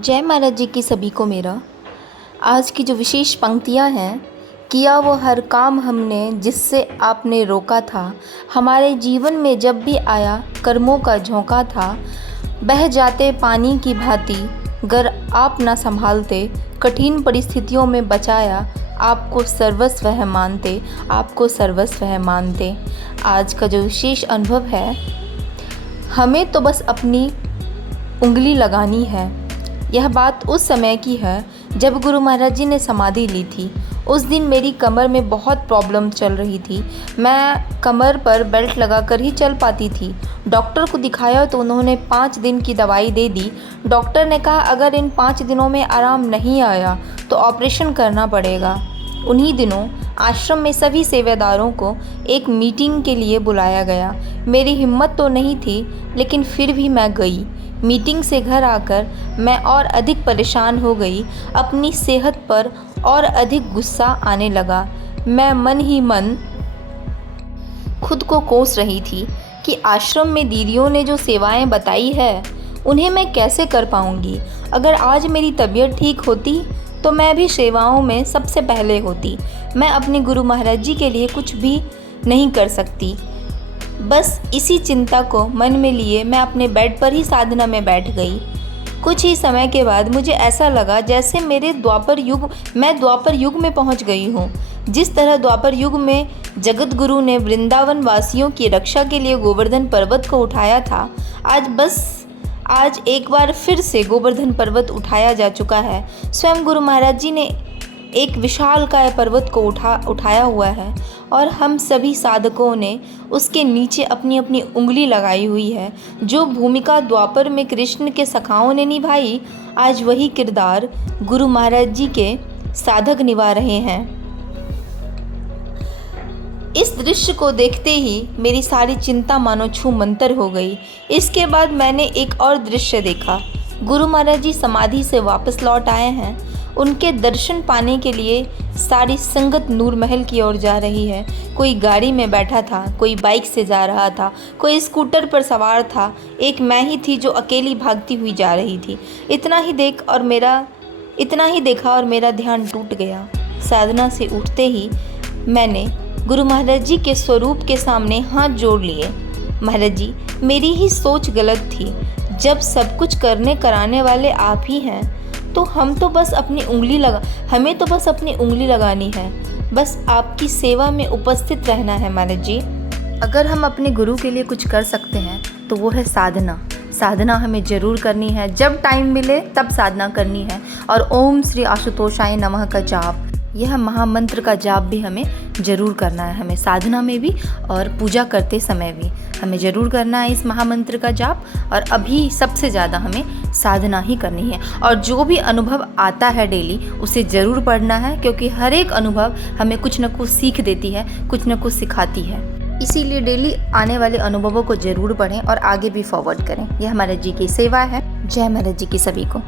जय महाराज जी की सभी को मेरा। आज की जो विशेष पंक्तियाँ हैं, किया वो हर काम हमने जिससे आपने रोका था, हमारे जीवन में जब भी आया कर्मों का झोंका था, बह जाते पानी की भांति गर आप न संभालते, कठिन परिस्थितियों में बचाया, आपको सर्वस्व है मानते, आपको सर्वस्व है मानते। आज का जो विशेष अनुभव है, हमें तो बस अपनी उंगली लगानी है। यह बात उस समय की है जब गुरु महाराज जी ने समाधि ली थी। उस दिन मेरी कमर में बहुत प्रॉब्लम चल रही थी। मैं कमर पर बेल्ट लगाकर ही चल पाती थी। डॉक्टर को दिखाया तो उन्होंने 5 दिन की दवाई दे दी। डॉक्टर ने कहा अगर इन 5 दिनों में आराम नहीं आया तो ऑपरेशन करना पड़ेगा। उन्हीं दिनों आश्रम में सभी सेवादारों को एक मीटिंग के लिए बुलाया गया। मेरी हिम्मत तो नहीं थी, लेकिन फिर भी मैं गई। मीटिंग से घर आकर मैं और अधिक परेशान हो गई। अपनी सेहत पर और अधिक गुस्सा आने लगा। मैं मन ही मन खुद को कोस रही थी कि आश्रम में दीदियों ने जो सेवाएं बताई है उन्हें मैं कैसे कर पाऊंगी। अगर आज मेरी तबीयत ठीक होती तो मैं भी सेवाओं में सबसे पहले होती। मैं अपने गुरु महाराज जी के लिए कुछ भी नहीं कर सकती। बस इसी चिंता को मन में लिए मैं अपने बेड पर ही साधना में बैठ गई। कुछ ही समय के बाद मुझे ऐसा लगा जैसे मैं द्वापर युग में पहुंच गई हूँ। जिस तरह द्वापर युग में जगत गुरु ने वृंदावन वासियों की रक्षा के लिए गोवर्धन पर्वत को उठाया था, आज एक बार फिर से गोवर्धन पर्वत उठाया जा चुका है। स्वयं गुरु महाराज जी ने एक विशालकाय पर्वत को उठाया हुआ है और हम सभी साधकों ने उसके नीचे अपनी अपनी उंगली लगाई हुई है। जो भूमिका द्वापर में कृष्ण के सखाओं ने निभाई, आज वही किरदार गुरु महाराज जी के साधक निभा रहे हैं। इस दृश्य को देखते ही मेरी सारी चिंता मानो छू मंतर हो गई। इसके बाद मैंने एक और दृश्य देखा। गुरु महाराज जी समाधि से वापस लौट आए हैं। उनके दर्शन पाने के लिए सारी संगत नूर महल की ओर जा रही है। कोई गाड़ी में बैठा था, कोई बाइक से जा रहा था, कोई स्कूटर पर सवार था। एक मैं ही थी जो अकेली भागती हुई जा रही थी। इतना ही देखा और मेरा ध्यान टूट गया। साधना से उठते ही मैंने गुरु महाराज जी के स्वरूप के सामने हाथ जोड़ लिए। महाराज जी, मेरी ही सोच गलत थी। जब सब कुछ करने कराने वाले आप ही हैं तो हमें तो बस अपनी उंगली लगानी है। बस आपकी सेवा में उपस्थित रहना है। महाराज जी, अगर हम अपने गुरु के लिए कुछ कर सकते हैं तो वो है साधना हमें ज़रूर करनी है। जब टाइम मिले तब साधना करनी है। और ओम श्री आशुतोषाय नमः का जाप, यह महामंत्र का जाप भी हमें ज़रूर करना है। हमें साधना में भी और पूजा करते समय भी हमें ज़रूर करना है इस महामंत्र का जाप। और अभी सबसे ज़्यादा हमें साधना ही करनी है। और जो भी अनुभव आता है डेली उसे ज़रूर पढ़ना है, क्योंकि हर एक अनुभव हमें कुछ न कुछ सीख देती है, कुछ न कुछ सिखाती है। इसीलिए डेली आने वाले अनुभवों को ज़रूर पढ़ें और आगे भी फॉरवर्ड करें। यह महाराज जी की सेवा है। जय महाराज जी की सभी को।